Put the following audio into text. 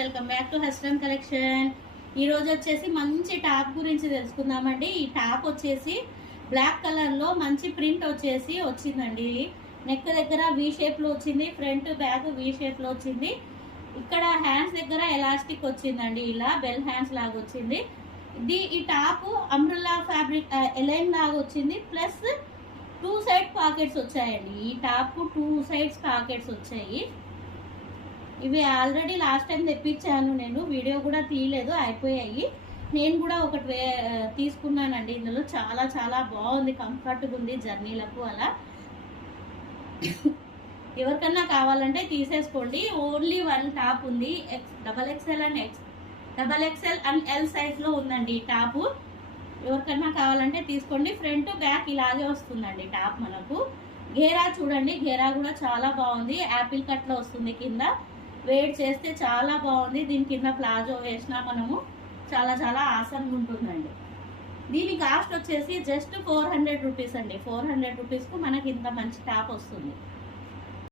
Welcome back to Houston collection. ఈ రోజు వచ్చేసి మంచి టాప్ గురించి తెలుసుకుందామండి. ఈ టాప్ వచ్చేసి బ్లాక్ కలర్ లో మంచి ప్రింట్ వచ్చేసి వచ్చిందండి. నెక్ దగ్గర వి షేప్ లో వచ్చింది, ఫ్రంట్ బ్యాక్ వి షేప్ లో వచ్చింది. ఇక్కడ హ్యాండ్స్ దగ్గర ఎలాస్టిక్ వచ్చిందండి, ఇలా బెల్ హ్యాండ్స్ లాగా వచ్చింది. ఈ టాప్ అంబ్రెల్లా ఫ్యాబ్రిక్ ఎలైన్ లాగా వచ్చింది, ప్లస్ 2 సైడ్ పాకెట్స్ వచ్చాయండి. ఈ టాప్ 2 సైడ్స్ పాకెట్స్ వచ్చాయి. ఇవి ఆల్రెడీ లాస్ట్ టైం తెప్పించాను, నేను వీడియో కూడా తీయలేదు, అయిపోయాయి. నేను కూడా ఒకటి తీసుకున్నానండి. ఇందులో చాలా చాలా బాగుంది, కంఫర్ట్గా ఉంది జర్నీలకు. అలా ఎవరికన్నా కావాలంటే తీసేసుకోండి. ఓన్లీ 1 టాప్ ఉంది, డబల్ ఎక్స్ఎల్ అండ్ ఎల్ సైజ్లో ఉందండి ఈ టాపు. ఎవరికన్నా కావాలంటే తీసుకోండి. ఫ్రంట్ బ్యాక్ ఇలాగే వస్తుందండి టాప్. మనకు ఘేరా చూడండి, ఘేరా కూడా చాలా బాగుంది, యాపిల్ కట్లో వస్తుంది. కింద వెయిట్ చేస్తే చాలా బాగుంది. దీని కింద ప్లాజో వేసినా మనము చాలా చాలా ఆసంగా ఉంటుందండి. దీని కాస్ట్ వచ్చేసి జస్ట్ 400 రూపీస్ అండి. 400 రూపీస్కు మనకి ఇంత మంచి టాప్ వస్తుంది.